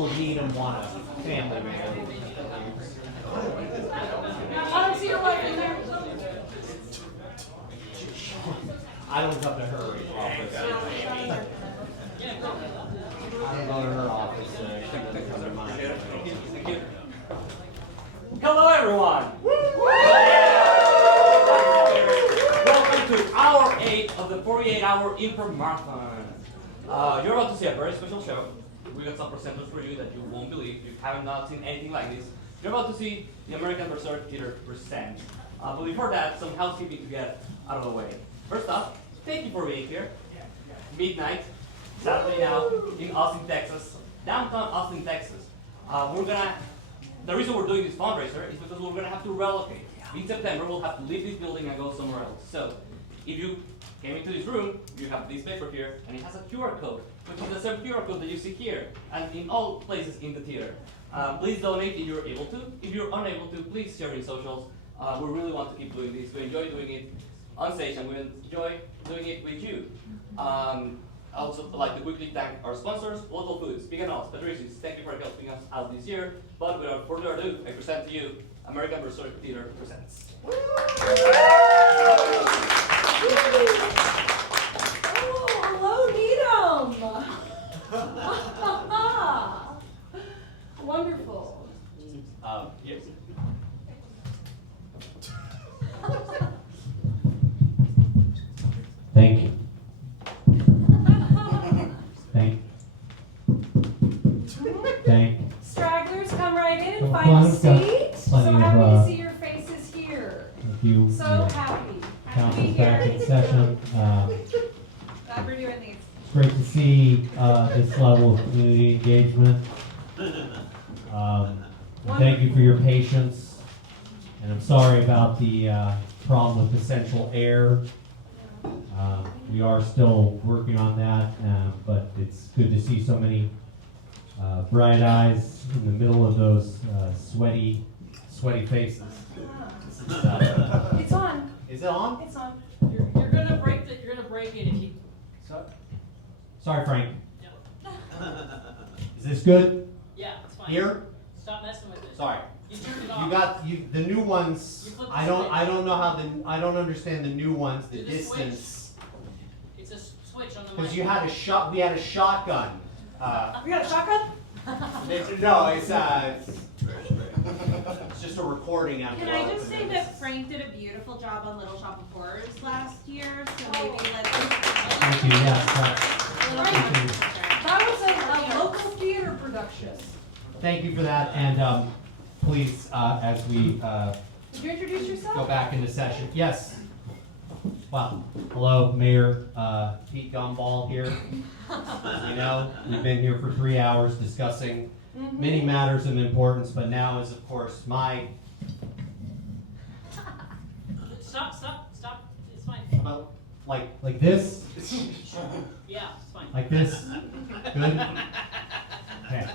people need and want a family man. I don't see your wife in there. I don't come to her office. I don't go to her office. She doesn't come to mine. Hello, everyone! Welcome to hour 8 of the 48-hour Improv Marathon. You're about to see a very special show. We got some presenters for you that you won't believe. You haven't not seen anything like this. You're about to see the American Berserk Theater present. But before that, some housekeeping to get out of the way. First off, thank you for being here. Midnight, Saturday now, in Austin, Texas, downtown Austin, Texas. The reason we're doing this fundraiser is because we're gonna have to relocate. In September, we'll have to leave this building and go somewhere else. So, if you came into this room, you have this paper here, and it has a QR code, which is the same QR code that you see here, and in all places in the theater. Please donate if you're able to. If you're unable to, please share in socials. We really want to keep doing this. We enjoy doing it on stage, and we enjoy doing it with you. I also like to quickly thank our sponsors, Local Foods, Big and All's, Patricios. Thank you for helping us out this year. But without further ado, I present to you American Berserk Theater presents. Oh, hello, Needham. Wonderful. Yes. Thank you. Thank you. Stragglers, come right in and Well, find a I've got seat. So plenty of, happy to see your faces here. Thank you. So happy. Happy to be Council's back in here. session. Glad we're doing these. It's great to see this level of community engagement. Thank you for your patience. And I'm sorry about the problem with the central air. We are still working on that, but it's good to see so many bright eyes in the middle of those sweaty faces. It's on. Is it on? It's on. You're gonna break it. You're gonna break it if you. Sorry, Frank. No. Is this good? Yeah, it's fine. Here? Stop messing with it. Sorry. You turned it off. You got the new ones. You flipped the I don't switch. know how I don't understand the new ones. The Do the distance. It's a switch on the Because mic. you had a shot. We had a shotgun. We got a shotgun? It's just a recording after Can I just say that Frank did a beautiful job on Little Shop of Horrors last year, so maybe let's. Thank you. Yes. Thank you. That was a local theater production. Thank you for that. And please, as we Did you introduce yourself? go back into session. Yes. Well, hello, Mayor Pete Gumball here. You know, we've been here for 3 hours discussing many matters of importance, but now is, of course, my. Stop. It's fine. About like this, Yeah, it's fine. like this. Good. Okay.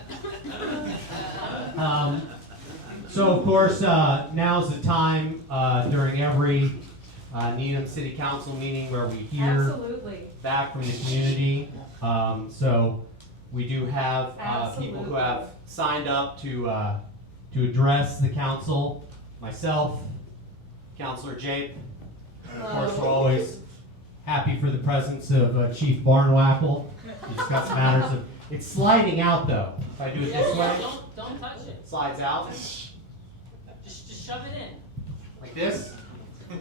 So of course, now's the time during every Needham City Council meeting where we hear Absolutely. back from the community. So we do have people who have signed up to address the council. Myself, Councilor Jape. And of course, we're always happy for the presence of Chief Barnwackle to discuss matters of. It's sliding out though. If I do it this way, Don't touch it. it slides out Just shove it in. like this,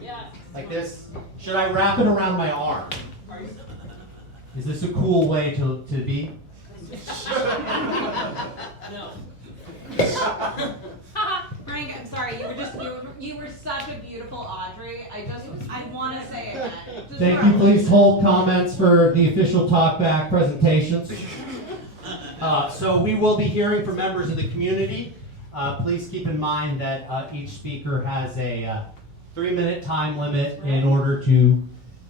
Yeah. like this. Should I wrap it around my arm? Are you? Is this a cool way to be? No. Frank, I'm sorry, you were such a beautiful Audrey. I want to say it. Just Thank you. Please hold comments for the official talkback presentations. So we will be hearing from members of the community. Please keep in mind that each speaker has a 3-minute time limit in order to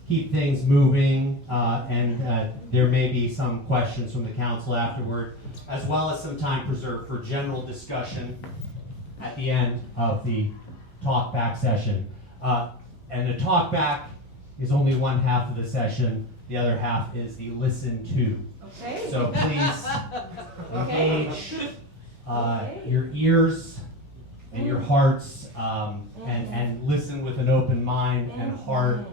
keep things moving, and there may be some questions from the council afterward, as well as some time preserved for general discussion at the end of the talkback session. And the talkback is only one half of the session. The other half is the listen to Okay. So please engage your ears and your hearts and listen with an open mind and heart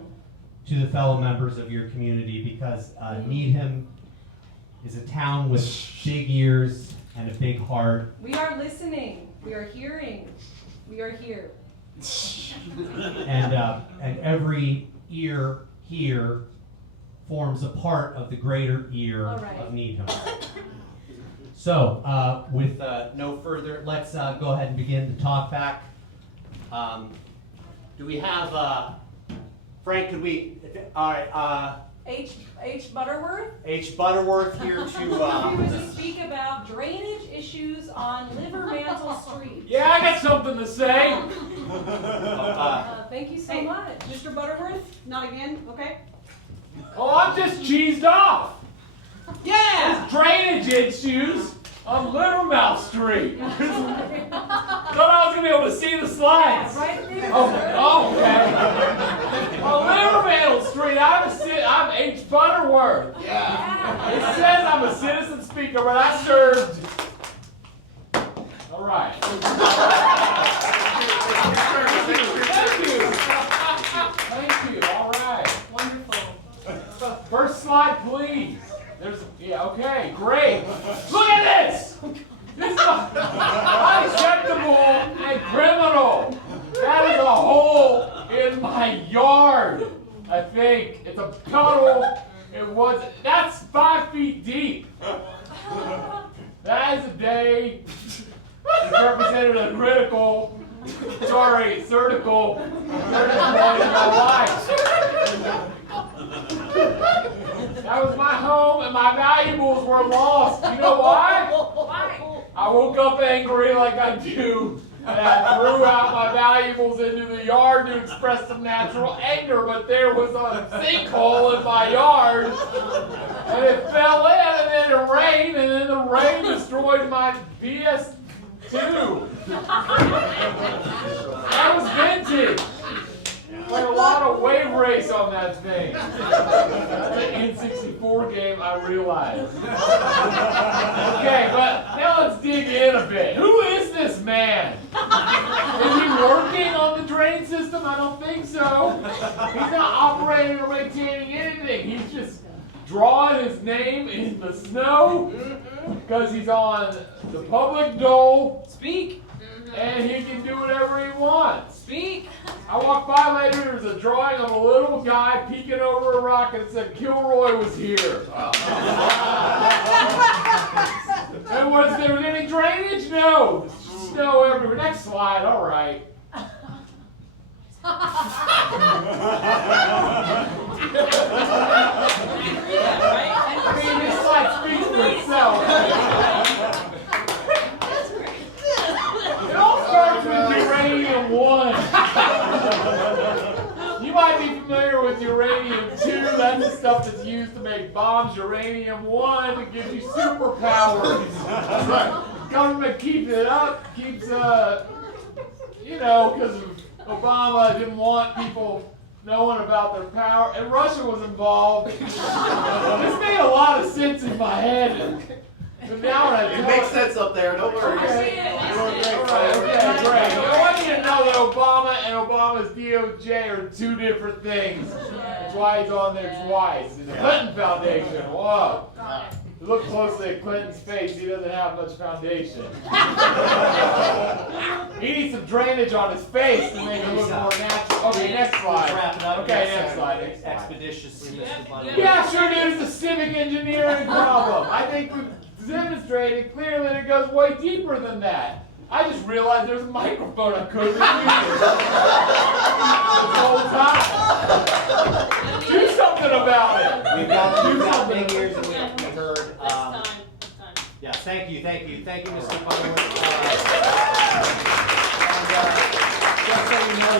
to the fellow members of your community, because Needham is a town with big ears and a big heart. We are listening. We are hearing. We are here. And every ear here forms a part of the greater ear All right. of Needham. So, with no further, let's go ahead and begin the talk back. Do we have, Frank, could we, all right, H. Butterworth. H. Butterworth here We to, were to speak about drainage issues on Livermantle Street. Yeah, I got something to say. Thank you so Hey, much. Mr. Butterworth, not again, okay? Oh, I'm just cheesed off. Yeah! Drainage issues on Livermouth Street. Thought I was gonna be able to see the slides. Right there. Oh, okay. On Livermouth Street, I'm H. Butterworth. Yeah. It says I'm a citizen speaker, but I served. All right. Thank you. Thank you. All right. Wonderful. First slide, please. Yeah, okay, great. Look at this! This is unacceptable and criminal. That is a hole in my yard. I think it's a puddle. That's 5 feet deep. That is a day. It's represented a certical point in my life. That was my home, and my valuables were lost. You know why? Why? I woke up angry like I do, and I threw out my valuables into the yard to express some natural anger, but there was a sinkhole in my yard, and it fell in, and then it rained, and then the rain destroyed my PS2. That was vintage. Like a lot of wave race on that thing. That's an N64 game, I realize. Okay, but now let's dig in a bit. Who is this man? Is he working on the drain system? I don't think so. He's not operating or maintaining anything. He's just drawing his name in the snow because he's on the public dole. Speak. And he can do whatever he wants. Speak. I walked by later, there's a drawing of a little guy peeking over a rock and it said Kilroy was here. And was there any drainage? No. Snow everywhere. Next slide, all right. I mean, this slide speaks for itself. It all starts with uranium 1. You might be familiar with uranium 2. That's the stuff that's used to make bombs. Uranium 1 gives you superpowers. The government keeps it up, keeps, because Obama didn't want people knowing about their power, and Russia was involved. This made a lot of sense in my head. But now when I It makes sense up there, don't worry. Okay, great. I want you to know that Obama and Obama's DOJ are 2 different things. That's why he's on there twice. And the Clinton Foundation, whoa. You look closely at Clinton's face, he doesn't have much foundation. He needs some drainage on his face to make it look more natural. Okay, next slide. Wrap it up. Okay, next slide. Expeditiously, Mr. Butterworth. Yeah, sure dude, it's a civic engineering problem. I think we've demonstrated clearly that it goes way deeper than that. I just realized there's a microphone I couldn't use this whole time. Do something about it. We've got big ears and we heard. Next time. Yeah, thank you, Mr. Butterworth. Just so you know,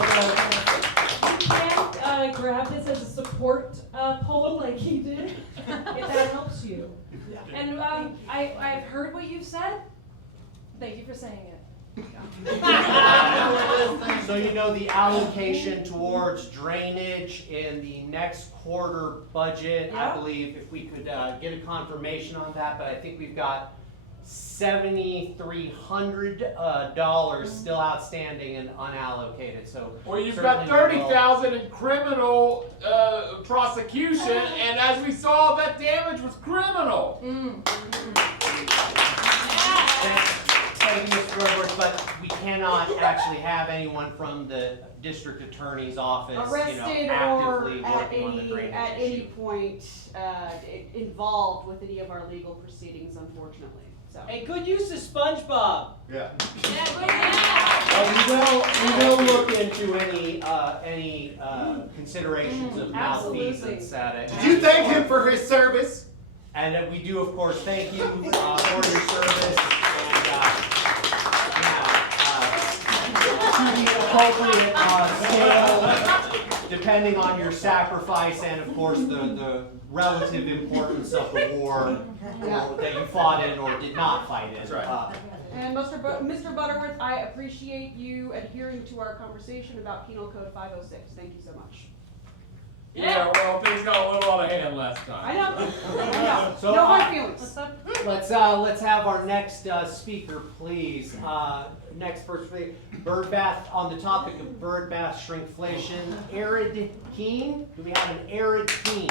You can't grab this as a support pole like he did, if that helps you. And I've heard what you've said. Thank you for saying it. so So you know the allocation towards drainage in the next quarter budget, I Yeah. believe, if we could get a confirmation on that, but I think we've got $7,300 still outstanding and unallocated, so. Well, you've got certainly we'll- 30,000 in criminal prosecution, and as we saw, that damage was criminal. Thank you, Mr. Edwards, but we cannot actually have anyone from the district attorney's office, arrested or actively at working on the any, drainage at any issue. point, involved with any of our legal proceedings, unfortunately, so. Hey, good use of SpongeBob. Yeah. We will look into any considerations of malfeasance at it. Did you thank him for his service? And we do, of course, thank you for your service and, to the appropriate scale, depending on your sacrifice and, of course, the relative importance of the war that you fought in or did not fight in. That's right. And Mr. Butterworth, I appreciate you adhering to our conversation about Penal Code 506. Thank you so much. Yeah, well, things got a little out of hand last time. I know. So, No hard feelings. Let's have our next speaker, please. Next person, bird bath, on the topic of bird bath shrinkflation, Arid Keen. Do we have an Arid Keen?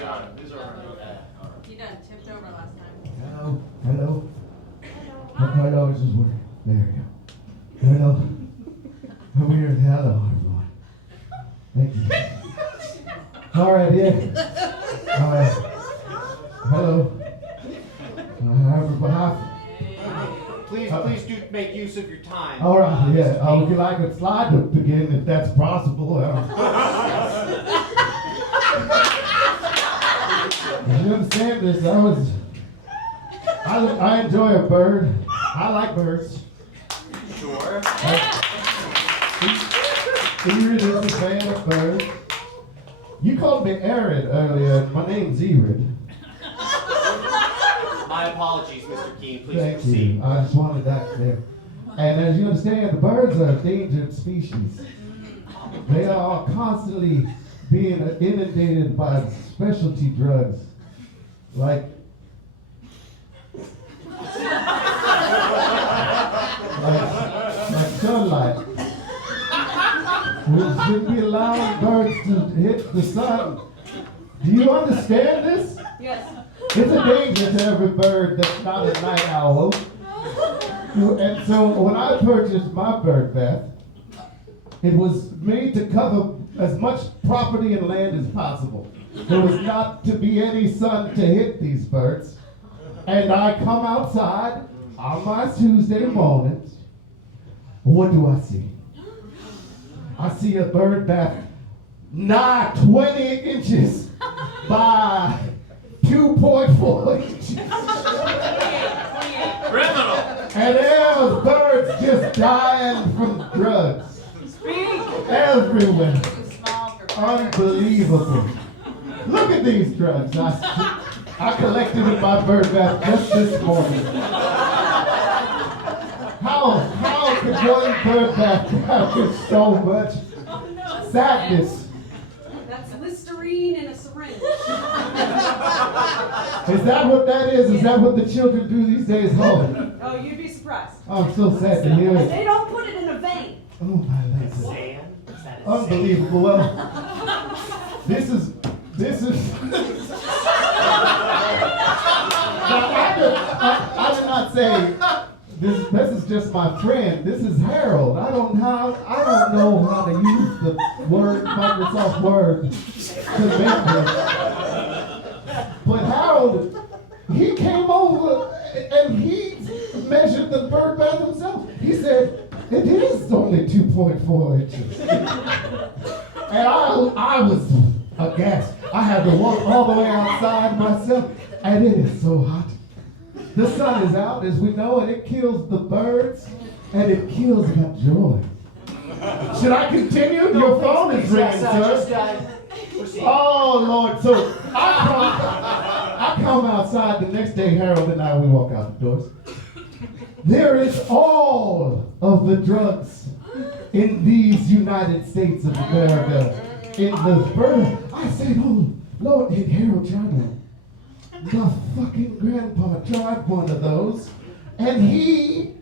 Got him. You done tipped over last time. Hello. Hello, this is where. There you go. Hello. Weird. Hello, everyone. Thank you. All right, yeah. All right. Hello. Please do make use of your time. All right, yeah. Would you like a slide to begin, if that's possible? You understand this? I enjoy a bird. I like birds. Sure. Erid is a fan of birds. You called me Arid earlier. My name's Erid. My apologies, Mr. Keen. Please Thank proceed. you. I just wanted that there. And as you understand, the birds are a endangered species. They are constantly being inundated by specialty drugs like sunlight. We should be allowing birds to hit the sun. Do you understand this? Yes. It's a danger to every bird that's not a night owl. And so when I purchased my bird bath, it was made to cover as much property and land as possible. There was not to be any sun to hit these birds. And I come outside on my Tuesday mornings. What do I see? I see a bird bath nigh 20 inches by 2.4 inches. Criminal. And there's birds just dying from drugs. Everywhere. Unbelievable. Look at these drugs. I collected in my bird bath just this morning. How could one bird bath have so much sadness? That's Listerine in a syringe. Is that what that is? Is that what the children do these days? Oh, You'd be surprised. I'm so sad to hear it. They don't put it in a vein. Oh my legs. Sand? Is that a Unbelievable. Well, this is. Now, I did not say this is just my friend. This is Harold. I don't know how to use the word Microsoft Word to make this. But Harold, he came over and he measured the bird bath himself. He said it is only 2.4 inches. And I was aghast. I had to walk all the way outside myself, and it is so hot. The sun is out, as we know, and it kills the birds, and it kills that joy. Should I continue? Your phone is ringing, sir. Proceed. Oh, Lord. So I I come outside the next day, Harold and I, we walk out the doors. There is all of the drugs in these United States of America. In the burner. I said, oh, Lord, and Harold tried one. The fucking grandpa tried one of those. And he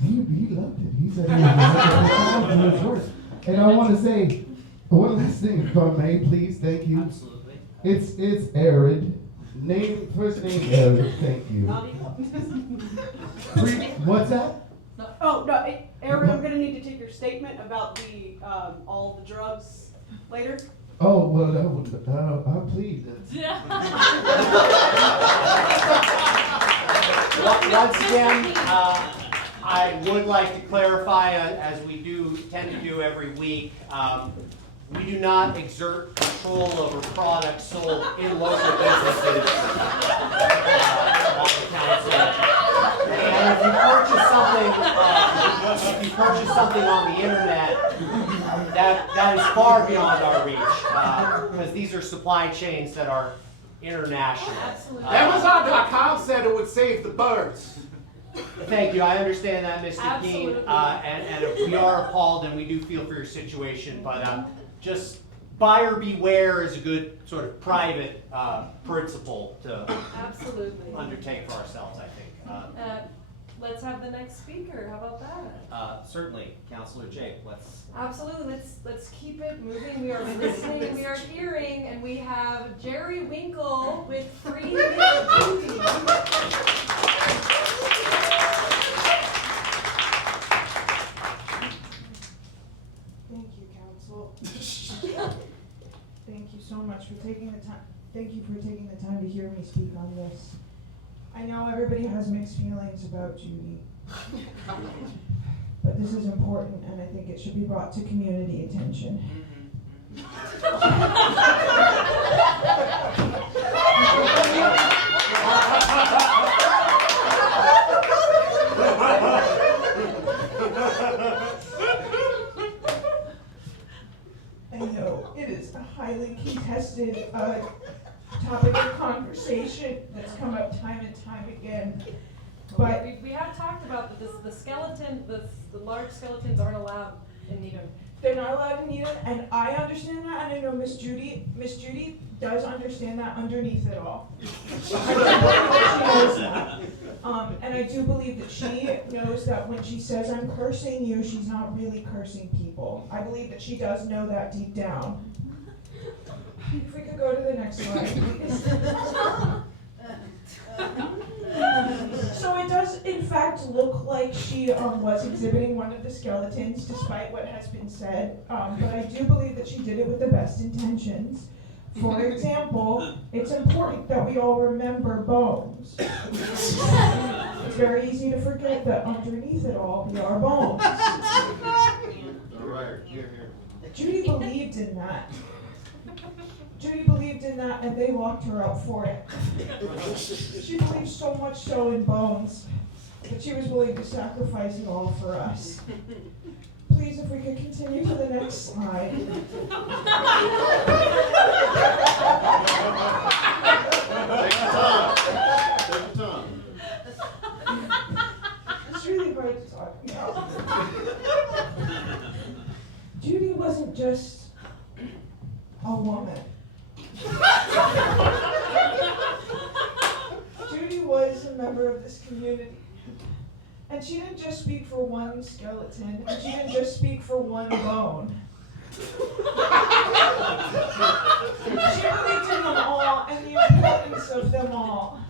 loved it. He said it was worse. And I want to say one last thing, if I may, please. Thank you. Absolutely. It's Arid. First name Arid. Thank you. What's that? Oh, no, Aaron, I'm gonna need to take your statement about the, all the drugs later. Oh, well, I plead. Once again, I would like to clarify, as we do tend to do every week, we do not exert control over products sold in local businesses on the council. And if you purchase something on the internet, that is far beyond our reach, because these are supply chains that are international. Absolutely. Amazon.com said it would save the birds. Thank you. I understand that, Mr. Keene, Absolutely. and we are appalled, and we do feel for your situation. But just buyer beware is a good sort of private principle to Absolutely. undertake for ourselves, I think. Let's have the next speaker. How about that? Certainly, Councilor Jake, let's. Absolutely. Let's keep it moving. We are listening. We are hearing, and we have Jerry Winkle with Free Judy. Thank you, Council. Thank you so much for taking the time. Thank you for taking the time to hear me speak on this. I know everybody has mixed feelings about Judy, but this is important, and I think it should be brought to community attention. I know it is a highly contested topic of conversation that's come up time and time again. But we have talked about that the skeleton, the large skeletons aren't allowed in Needham. they're not allowed in Needham, and I understand that, and I know Miss Judy does understand that underneath it all. I do believe she knows that. And I do believe that she knows that when she says I'm cursing you, she's not really cursing people. I believe that she does know that deep down. If we could go to the next slide, please. So it does, in fact, look like she was exhibiting one of the skeletons, despite what has been said. But I do believe that she did it with the best intentions. For example, it's important that we all remember bones. It's very easy to forget that underneath it all, we are bones. All right, here. Judy believed in that. Judy believed in that, and they locked her up for it. She believed so much so in bones that she was willing to sacrifice it all for us. Please, if we could continue to the next slide. Take your time. It's really hard to talk about. Judy wasn't just a woman. Judy was a member of this community. And she didn't just speak for one skeleton, and she didn't just speak for one bone. She believed in them all and the importance of them all.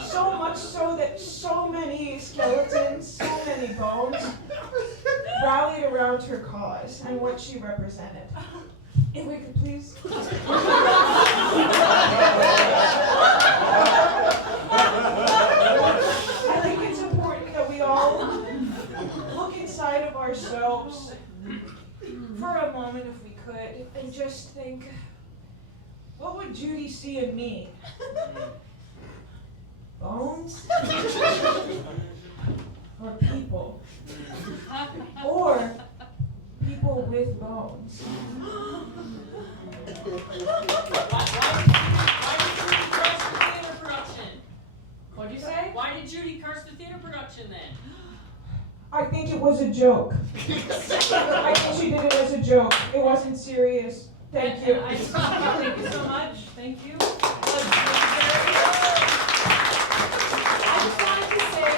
So much so that so many skeletons, so many bones, rallied around her cause and what she represented. If we could please. I think it's important that we all look inside of ourselves for a moment, if we could, and just think, what would Judy see in me? Bones? Or people? Or people with bones? Why I think it was a joke. I think she did it as a joke. It wasn't serious. Thank you. And thank you so much. Thank you. I just wanted to say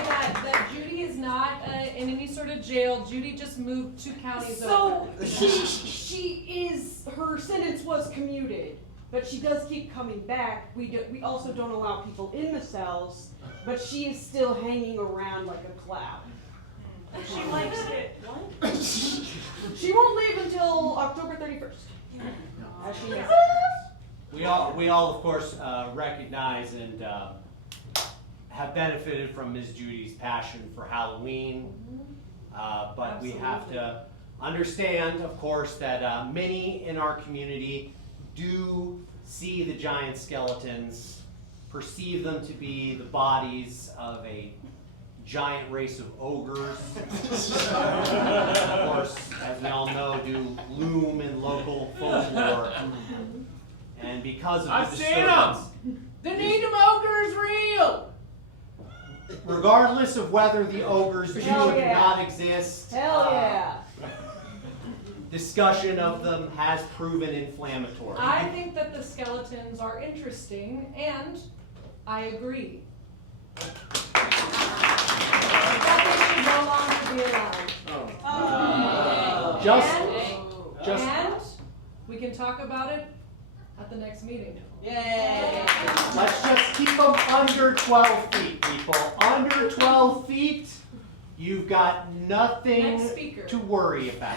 that Judy is not in any sort of jail. Judy just moved 2 counties over. So her sentence was commuted, but she does keep coming back. We also don't allow people in the cells, but she is still hanging around like a cloud. She likes it. She won't leave until October 31st. As she has. We all of course, recognize and have benefited from Ms. Judy's passion for Halloween. But we have to understand, of course, that many in our community do see the giant skeletons, perceive them to be the bodies of a giant race of ogres. Of course, as we all know, do loom in local folklore. And because of the I've seen disturbance, The Needham Ogre is real! regardless of whether the ogres do or Hell do yeah. not exist, Hell yeah. discussion of them has proven inflammatory. I think that the skeletons are interesting, and I agree. That they should no longer be allowed. And we can talk about it at the next meeting. Yay! Let's just keep them under 12 feet, people. Under 12 feet, you've got nothing Next speaker. to worry about.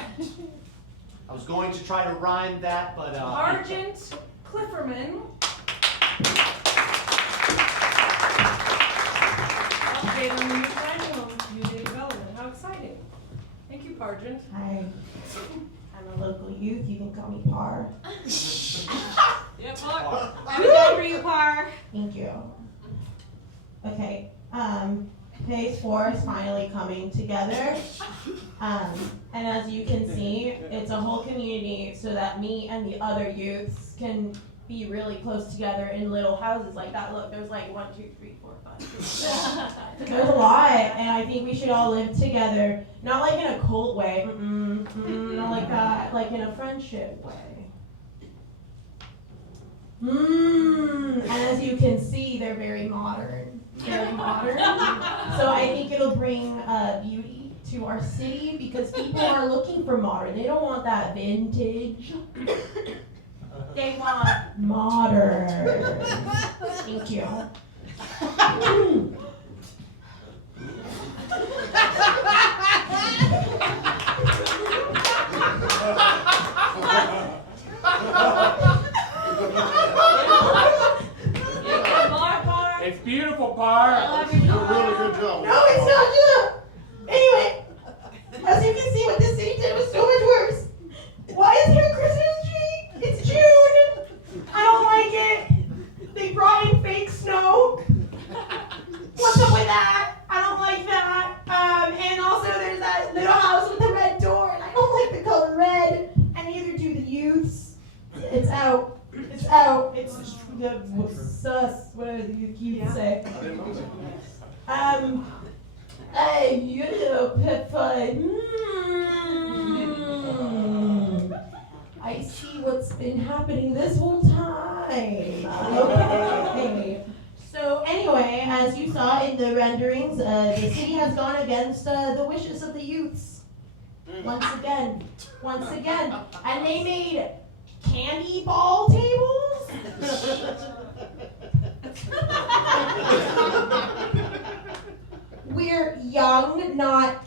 I was going to try to rhyme that, but Sergeant Clifferman. Update on the new tiny home community development. How exciting. Thank you, Sergeant. Hi. I'm a local youth. You can call me Par. Yep, I'm good for you, Par. Thank you. Okay. Phase 4 is finally coming together. And as you can see, it's a whole community so that me and the other youths can be really close together in little houses like that. Look, there's like 1, 2, 3, 4, 5. There's a lot, and I think we should all live together. Not like in a cult way, not like that, like in a friendship way. And as you can see, they're very modern. Very modern. So I think it'll bring beauty to our city because people are looking for modern. They don't want that vintage. They want modern. Thank you. It's beautiful, Par. You did a really good job. No, it's not good. Anyway, as you can see, what this city did was so much worse. Why is there a Christmas tree? It's June. I don't like it. They brought in fake snow. What's up with that? I don't like that. And also there's that little house with the red door, and I don't like the color red. And neither do the youths. It's out. It's out. It's sus. What do the youths say? Hey, you little Pippa. I see what's been happening this whole time. Okay. So anyway, as you saw in the renderings, the city has gone against the wishes of the youths. Once again. And they made candy ball tables? We're young, not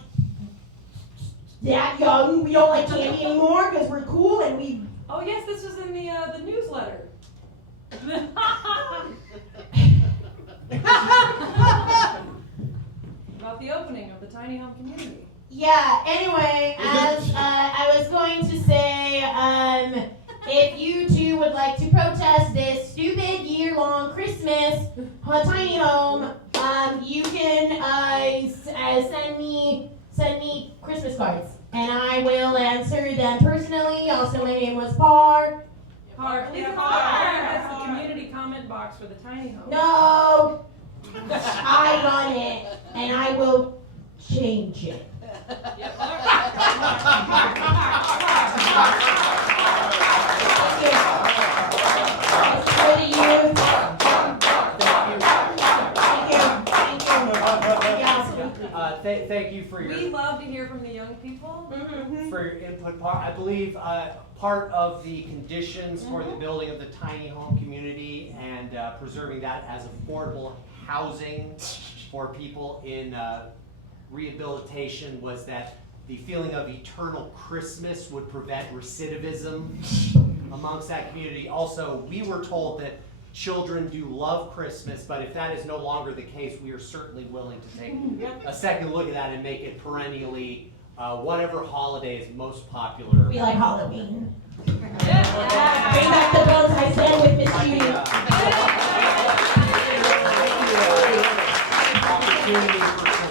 that young. We don't like candy anymore because we're cool and we... Oh yes, this was in the newsletter. About the opening of the tiny home community. Yeah, anyway, as I was going to say, if you two would like to protest this stupid year-long Christmas tiny home, you can send me Christmas cards, and I will answer them personally. Also, my name was Par. Leave it That's the community comment box for the tiny home. No, I run it, and I will change it. Thank you for your. We love to hear from the young people. For your input. I believe part of the conditions for the building of the tiny home community and preserving that as affordable housing for people in rehabilitation was that the feeling of eternal Christmas would prevent recidivism amongst that community. Also, we were told that children do love Christmas, but if that is no longer the case, we are certainly willing to take a second look at that and make it perennially whatever holiday is most popular. We like Halloween. Yeah. Bring back the bow tie stand with Miss Judy. Opportunity for some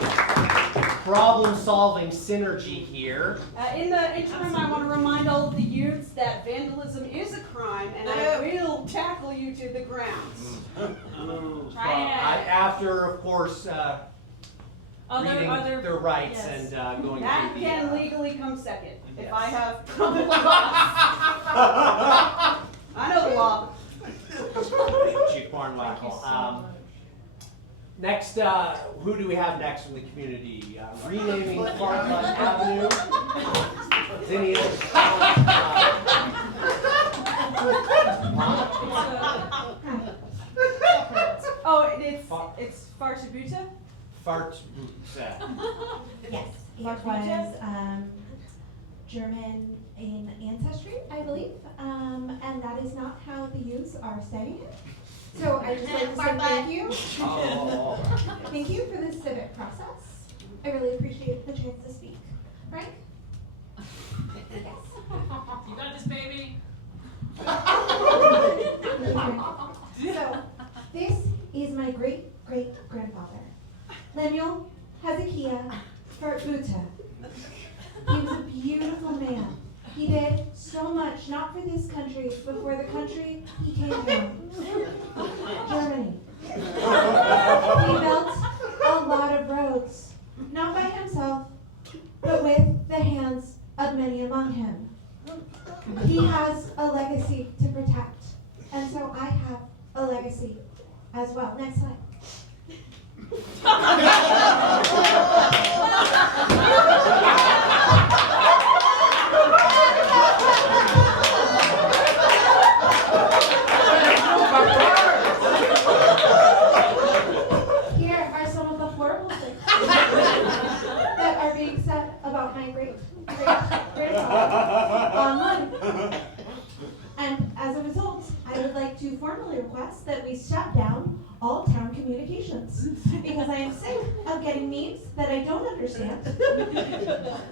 problem-solving synergy here. In the interim, I want to remind all of the youths that vandalism is a crime, and I will tackle you to the ground. After, of course, reading Other their rights yes. and going That through the. can legally come second if Yes. I have probable cause. I know the law. Chief Barnwell. Thank you so much. Next, who do we have next from the community? Renaming Parkland Avenue. Zinnia. Oh, it's Fartabuta? Fartbuta. Yes, it Fartbuta? was German in ancestry, I believe, and that is not how the youths are studying it. So I just like to say thank you. Oh. Thank you for this civic process. I really appreciate the chance to speak. Frank? Yes. You got this, baby. So, this is my great-great-grandfather, Lemuel Hezekiah Fartbuta. He was a beautiful man. He did so much, not for this country, but for the country he came from, Germany. He built a lot of roads, not by himself, but with the hands of many among him. He has a legacy to protect, and so I have a legacy as well. Next slide. Here are some of the horrible things that are being said about my great-great-grandfather online. And as a result, I would like to formally request that we shut down all town communications because I am sick of getting memes that I don't understand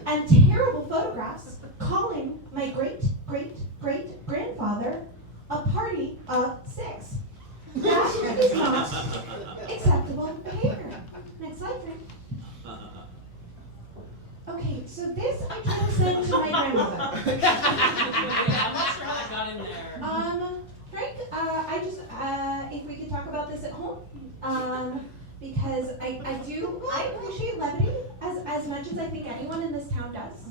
and terrible photographs calling my great-great-great-grandfather a party of six. That is not acceptable behavior. Next slide, Frank. Okay, so this I tried to send to my grandmother. I'm not sure how that got in there. Frank, I just, if we could talk about this at home, because I appreciate levity as much as I think anyone in this town does.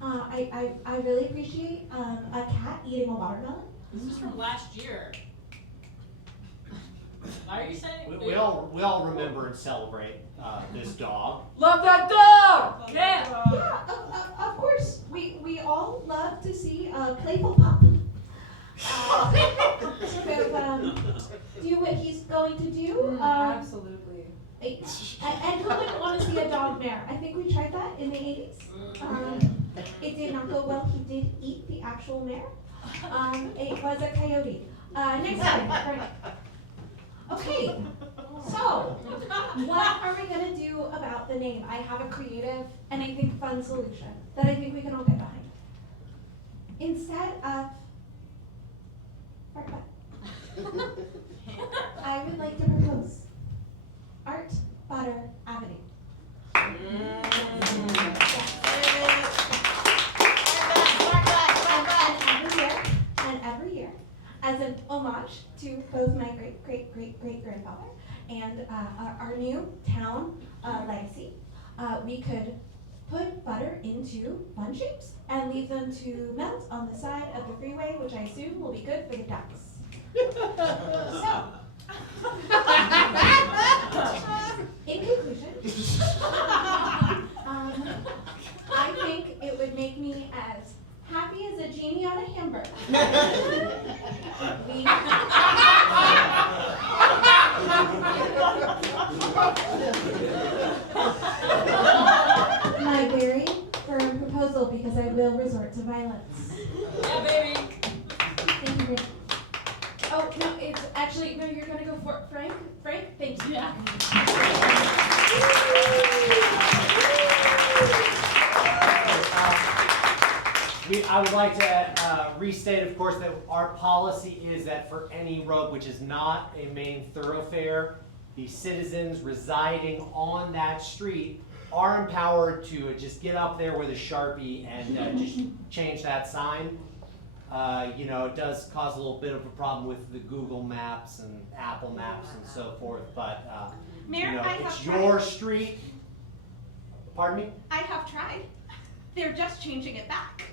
I really appreciate a cat eating a watermelon. This is from last year. Why are you saying? We all remember and celebrate this dog. Love that dog! Yeah! Yeah, of course. We all love to see a playful pup. Sort of do what he's going to do. Absolutely. And who wouldn't want to see a dog mare? I think we tried that in the 80s. It did not go well. He did eat the actual mare. It was a coyote. Next time. Frank. Okay, so what are we gonna do about the name? I have a creative and I think fun solution that I think we can all get behind. Instead of I would like to propose Art Butter Avenue. And every year, as an homage to both my great-great-great-great-grandfather and our new town legacy, we could put butter into bun shapes and leave them to melt on the side of the freeway, which I assume will be good for the ducks. So, in conclusion, I think it would make me as happy as a genie on a hamburger. My very firm proposal, because I will resort to violence. Yeah, baby. Thank you. Oh, no, it's actually, no, you're gonna go for Frank? Frank, thank you. Yeah. I would like to restate, of course, that our policy is that for any road which is not a main thoroughfare, the citizens residing on that street are empowered to just get up there with a Sharpie and just change that sign. You know, it does cause a little bit of a problem with the Google Maps and Apple Maps and so forth, but Mayor, you know, I have it's tried. your street. Pardon me? I have tried. They're just changing it back.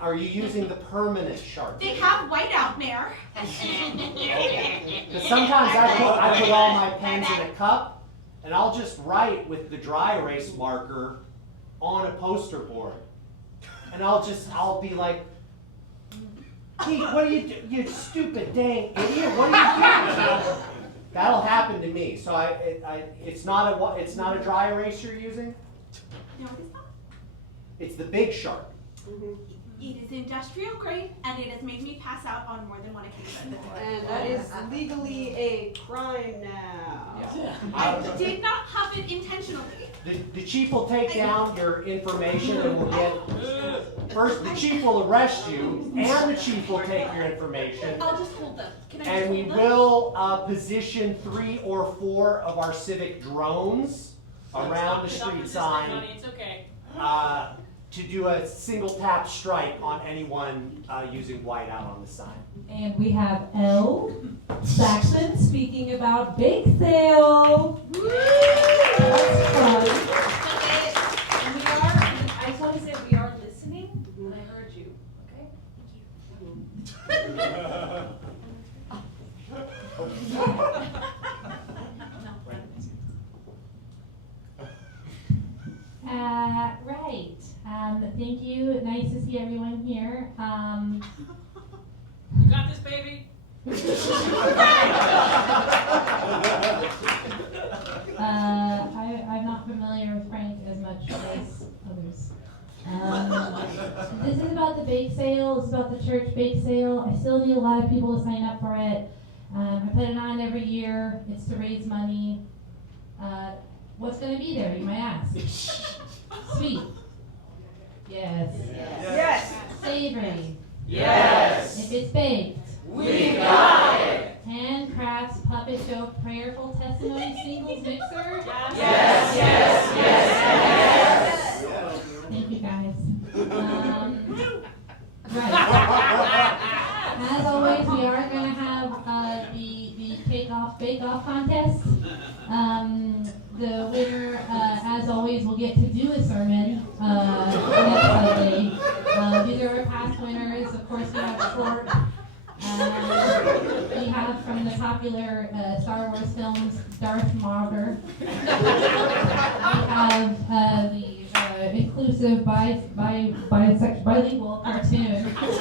Are you using the permanent Sharpie? They have whiteout, Mayor. Because sometimes I put all my pens in a cup, and I'll just write with the dry erase marker on a poster board. And I'll be like, Pete, what are you doing? You stupid dang idiot, what are you doing? That'll happen to me. So it's not a dry erase you're using? No, it's not. It's the Big Sharp. It is industrial grade, and it has made me pass out on more than one occasion. And that is legally a crime now. I did not have it intentionally. The chief will take down your information and will get, first the chief will arrest you and the chief will take your information. I'll just hold them. Can I just And we hold them? will position 3 or 4 of our civic drones around the street sign It's okay. to do a single tap strike on anyone using whiteout on the sign. And we have Elle Saxon speaking about bake sale. That's fun. And we are, I just want to say we are listening, and I heard you, okay? Right. Thank you. Nice to see everyone here. You got this, baby? I'm not familiar with Frank as much as others. This is about the bake sale. It's about the church bake sale. I still need a lot of people to sign up for it. I put it on every year. It's to raise money. What's going to be there, you might ask? Sweet. Yes. Yes. Savory. Yes. If it's baked. We got it. Handcrafts, puppet show, prayerful testimony, singles mixer. Yes, yes, yes, yes. Thank you guys. Right. As always, we are going to have the bake-off contest. The winner, as always, will get to do a sermon next Sunday. These are our past winners. Of course, we have short. We have from the popular Star Wars films, Darth Maul. We have the inclusive bilingual cartoon from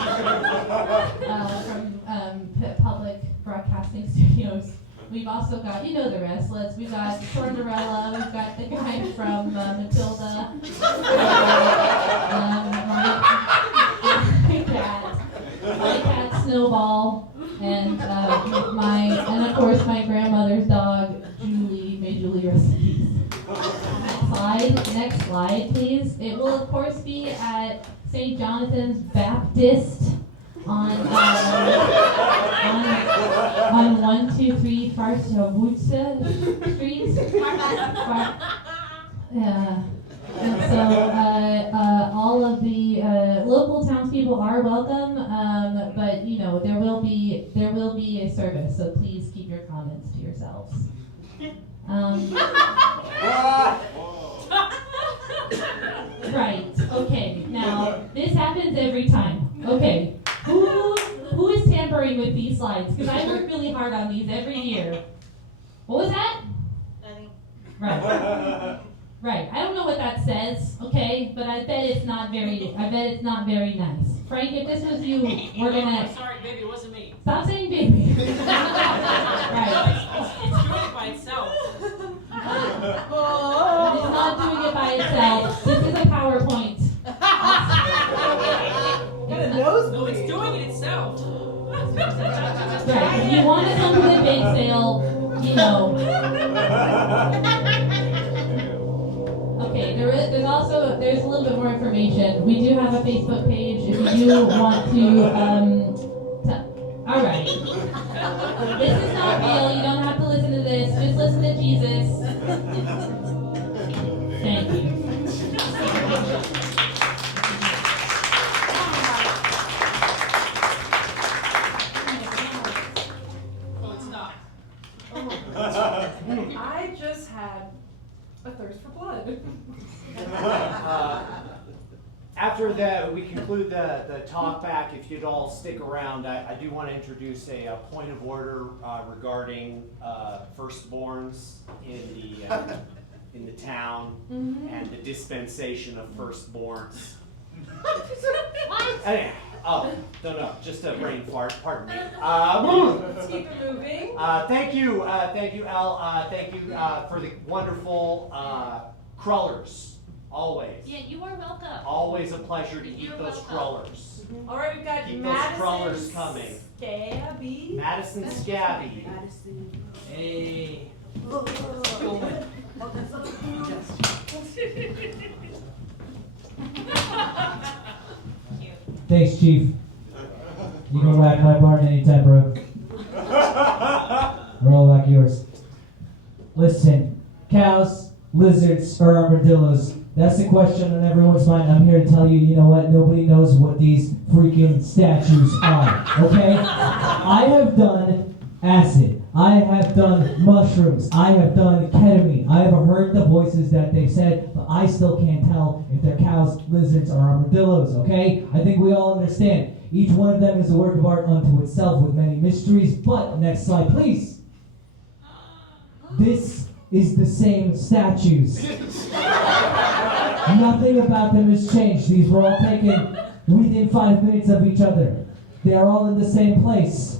Public Broadcasting Studios. We've also got, you know the rest. We've got Tornarella, we've got the guy from Matilda, my cat Snowball, and of course my grandmother's dog Julie. May Julie rest in peace. Next slide, please. It will of course be at St. Jonathan's Baptist on 123 Farshavutsa Street. Yeah. And so all of the local townspeople are welcome, but you know there will be a service, so please keep your comments to yourselves. every time. Okay, who is tampering with these slides? Because I work really hard on these every year. What was that? Right. Right. I don't know what that says, okay, but I bet it's not very nice. Frank, if this was you, we're gonna. Sorry, baby, it wasn't me. Stop saying baby. Right. It's doing it by itself. It's not doing it by itself. This is a PowerPoint. Got a nose. No, it's doing it itself. Right. If you want to come to the bake sale, you know. Okay, there's a little bit more information. We do have a Facebook page if you do want to, all right. This is not real. You don't have to listen to this. Just listen to Jesus. Thank you. Oh, it's not. I just had a thirst for blood. After we conclude the talk back, if you'd all stick around, I do want to introduce a point of order regarding firstborns in the town and the dispensation of firstborns. No, just a brain fart. Pardon me. Let's keep it moving. Thank you, Elle. Thank you for the wonderful crullers. Always. Yeah, you are welcome. Always a pleasure to eat You're those welcome. crullers. All right, we've got Keep those Madison crullers coming. Scabby. Madison Scabby. Madison. Hey. Thanks, Chief. You can whack my barn anytime, bro. Or I'll whack yours. Listen, cows, lizards, or armadillos? That's the question on everyone's mind. I'm here to tell you, you know what? Nobody knows what these freaking statues are, okay? I have done acid. I have done mushrooms. I have done ketamine. I have heard the voices that they've said, but I still can't tell if they're cows, lizards, or armadillos, okay? I think we all understand. Each one of them is a work of art unto itself with many mysteries, but, next slide, please. This is the same statues. Nothing about them has changed. These were all taken within 5 minutes of each other. They are all in the same place.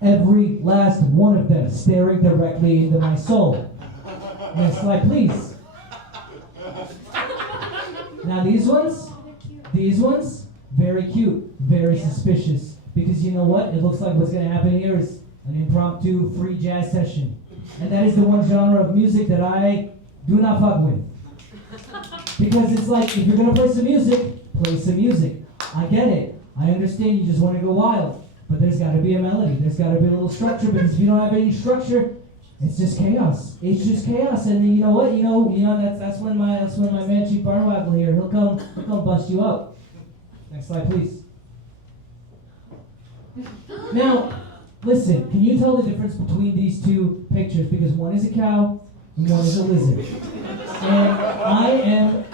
Every last one of them staring directly into my soul. Next slide, please. Now these ones, very cute, very suspicious. Because you know what? It looks like what's going to happen here is an impromptu free jazz session. And that is the one genre of music that I do not fuck with. Because it's like, if you're going to play some music, play some music. I get it. I understand you just want to go wild. But there's got to be a melody. There's got to be a little structure, because if you don't have any structure, it's just chaos. It's just chaos. And then you know what? You know that's when my man Chief Barnwaggle here, he'll come bust you up. Next slide, please. Now, listen, can you tell the difference between these two pictures? Because one is a cow and one is a lizard. And I am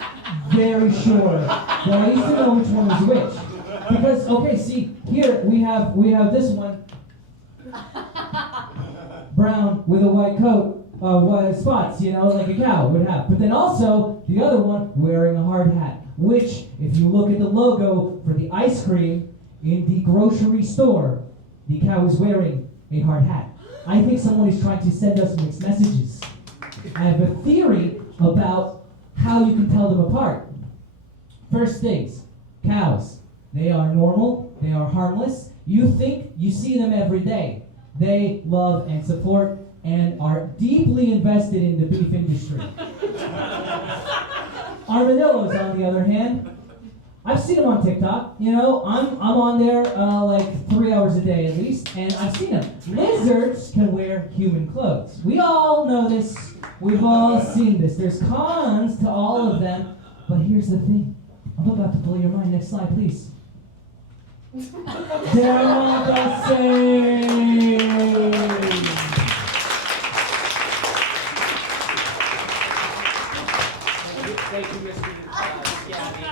very sure that I used to know which one is which. Because, okay, see, here we have this one, brown with a white coat, white spots, like a cow would have. But then also, the other one wearing a hard hat, which, if you look at the logo for the ice cream in the grocery store, the cow is wearing a hard hat. I think someone is trying to send us mixed messages. I have a theory about how you can tell them apart. First things, cows. They are normal, they are harmless. You think you see them every day. They love and support and are deeply invested in the beef industry. Armadillos, on the other hand, I've seen them on TikTok. I'm on there like 3 hours a day at least, and I've seen them. Lizards can wear human clothes. We all know this. We've all seen this. There's cons to all of them, but here's the thing. I'm about to blow your mind. Next slide, please. They're not the same. Thank you, Mr. Scabby.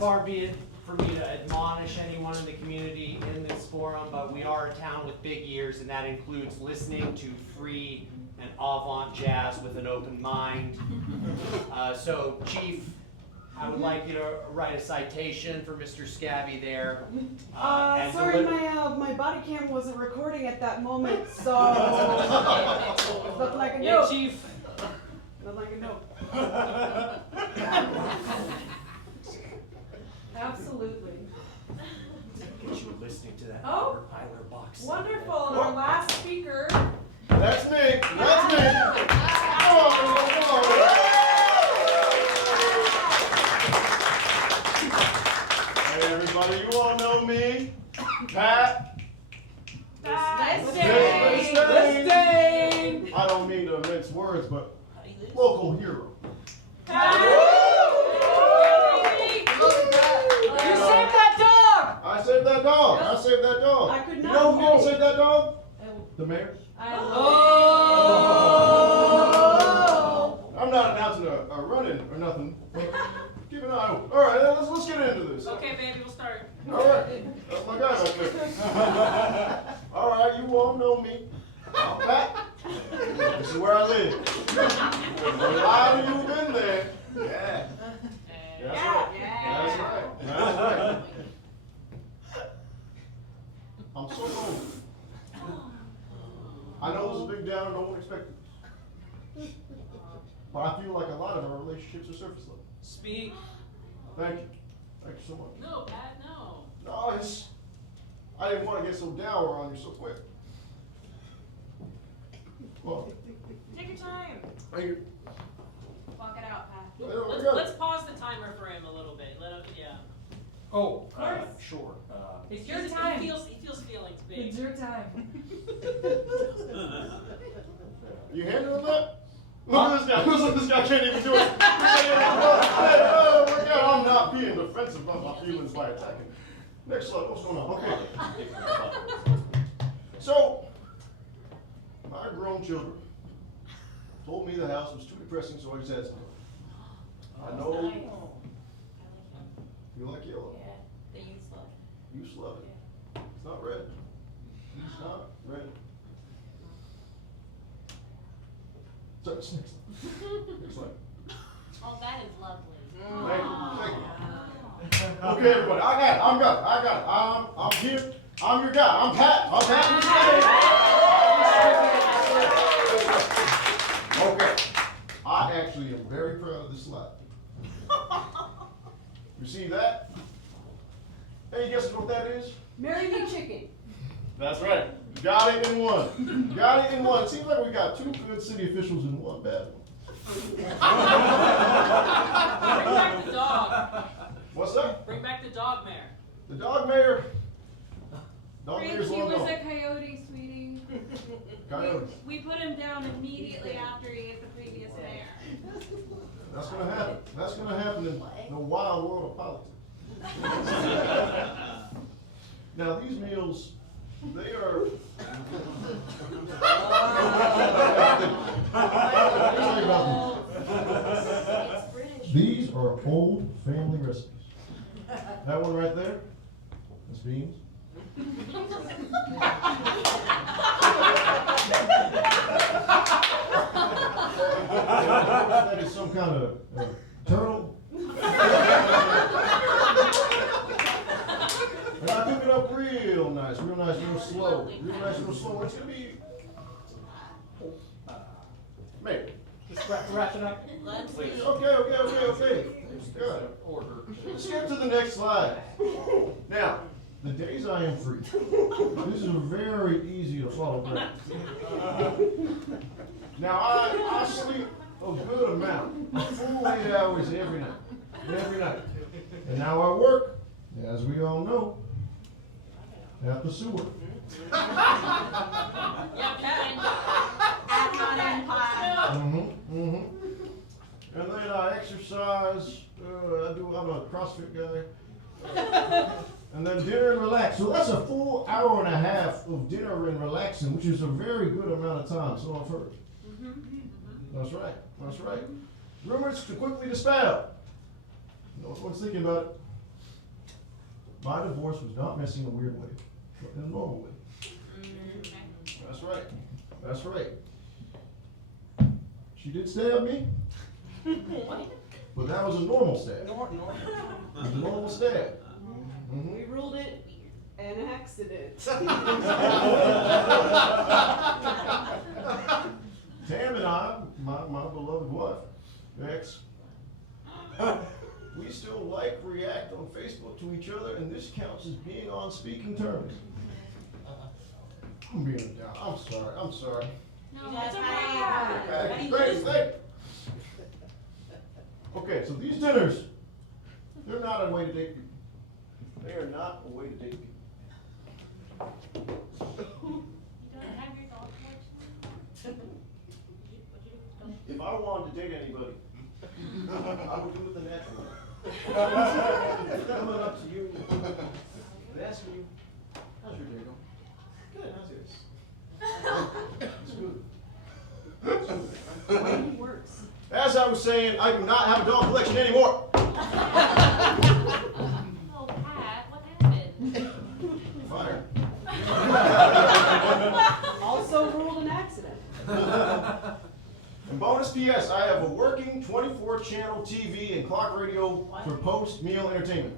far be it for me to admonish anyone in the community in this forum, but we are a town with big ears, and that includes listening to free and avant jazz with an open mind. So, Chief, I would like you to write a citation for Mr. Scabby there. And Sorry, my body cam wasn't recording at that moment, so looked like a note. Chief. Looked like a note. Absolutely. You were listening to that Oh, Eiler box. wonderful. And our last speaker. That's me. That's me. Come on, come on. Hey, everybody, you all know me. Pat. Listain. I don't mean to mince words, but local hero. You saved that dog. I saved that dog. I saved that dog. I could You not know who believe- saved that dog? The mayor. I'm not announcing a run-in or nothing. But keep an eye out. All right, let's get into this. Okay, baby, we'll start. All right, that's my guy back there. All right, you all know me. I'm Pat. This is where I live. A lot of you been there. Yeah. That's right. That's right. That's right. I'm so old. I know it's a big downer, no one expected this. But I feel like a lot of our relationships are surface level. Speak. Thank you. Thank you so much. No, Pat, no. No, I didn't want to get so dour on you so quick. Well, Take your time. thank you. Walk it out, Pat. Let's pause the timer for him a little bit. Let him, yeah. Oh, course. sure. It's your time. He feels feelings big. It's your time. You handling that? Look at this guy. Listen, this guy can't even do it. I'm not being defensive about my feelings by attacking. Next slide. What's going on? Okay. So, my grown children told me the house was too depressing, so I just had some. I know. You like yellow? Yeah, the youth love. You just love it. It's not red. It's not red. So, it's next slide. Next slide. Oh, that is lovely. Thank you. Okay, everybody. I'm here. I'm your guy. I'm Pat. Okay. I actually am very proud of this slide. You see that? Hey, you guess what that is? Marry me chicken. That's right. Got it in one. Got it in one. It seems like we got two good city officials and one bad one. Bring back the dog. What's that? Bring back the dog mayor. The dog mayor. Dog mayor's Frankie long was gone. a coyote, sweetie. Coyote. We put him down immediately after he ate the previous mayor. That's gonna happen. That's gonna happen in the wild world of politics. Now these meals, they are. These are old family recipes. That one right there, that's beans. That is some kind of turtle. And I cook it up real nice, real slow. Real nice, real slow. It's gonna be. Maybe. Just wrap it up. Please. Okay. Good. Order. Let's get to the next slide. Now, the days I am free. This is very easy to follow practice. Now, I sleep a good amount, a full 8 hours every night. Every night. And now I work, as we all know, at the sewer. And then I exercise, I'm a CrossFit guy. And then dinner and relax. So that's a full hour and a half of dinner and relaxing, which is a very good amount of time, so I've heard. That's right. Rumors to quickly dispel. No one's thinking about it. my divorce was not messy in a weird way, but in a normal way. That's right. That's right. She did stab me, but that was a normal stab. It was a normal stab. Mhm. We ruled it an accident. Tam and I, my beloved wife, ex, we still like, react on Facebook to each other, and this counts as being on speaking terms. I'm being down. I'm sorry. No, that's Okay, great, great. Okay, so these dinners, they're not a way to date people. They are not a way to date people. If I wanted to date anybody, I would do it the natural way. Coming up to you and asking you, how's your day going? Good, how's yours? It's good. It works. As I was saying, I do not have a dog collection anymore. Oh, Pat, what happened? Fire. Also ruled an accident. And bonus PS, I have a working 24-channel TV and clock radio for post-meal entertainment.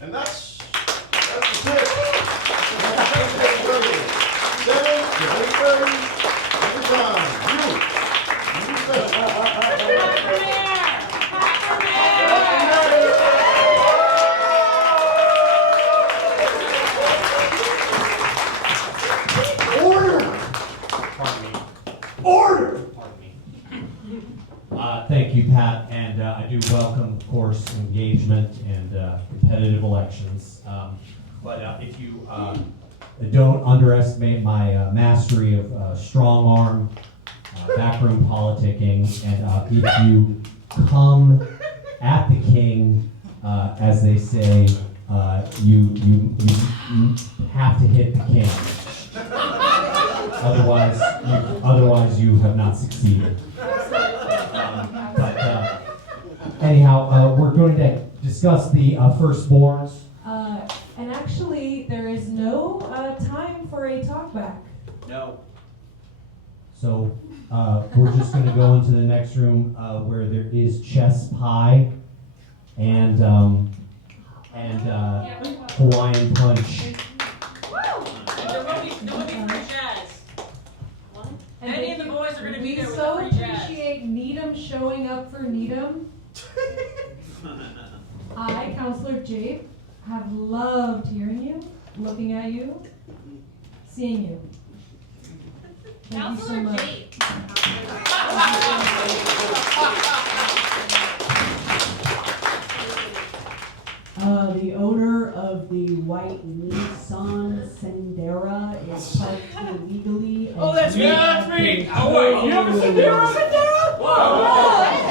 And that's the tip. 7 to 8:30 every time. You special. Thank you, Pat, and I do welcome, of course, engagement and competitive elections. But if you don't underestimate my mastery of strong arm, backroom politicking, and if you come at the king, as they say, you have to hit the king. Otherwise, you have not succeeded. Anyhow, we're going to discuss the firstborns. And actually, there is no time for a talkback. No. So we're just going to go into the next room where there is chess pie and Hawaiian punch. There will be free jazz. And Any of the boys are going to be there with so free jazz. appreciate Needham showing up for Needham. I, Counselor Jape, have loved hearing you, looking at you, seeing you. Thank you so much. The owner of the white Nissan Sandero is parked illegally. Oh, that's me! Yeah, that's me! Oh, wait, you have a Sandero? Whoa!